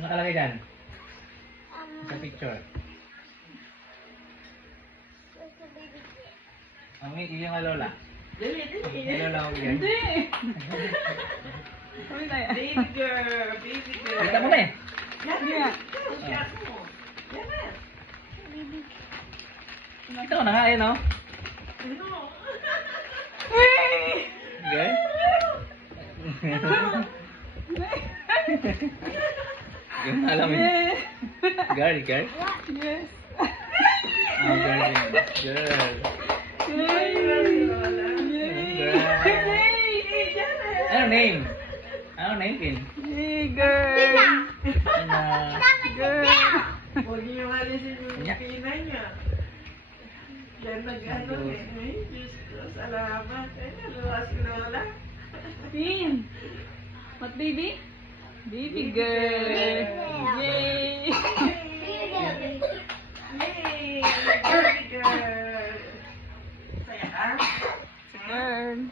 Ano nakalagay dyan? Sa picture. Ang yung lola. Dali. Yung lola ko yan. Hindi. Sabi tayo. Baby girl. Kita mo na eh. Hindi nga. Yan mo. Yan. Kita ko na nga eh, no? Ano? Good? Yung alam mo. Girl. Yes. Oh, girl. Girl. Ano name? Ano name, Pin? Hey, girl. Girl. Huwag niyo alisin yung pinay niya. Yan nag-ano eh. Ay, Diyos ko, salamat. Ay, naluwas si Lola. Pin. What, baby? Baby girl. Yay. Yay! Baby girl. Saya ka? Girl.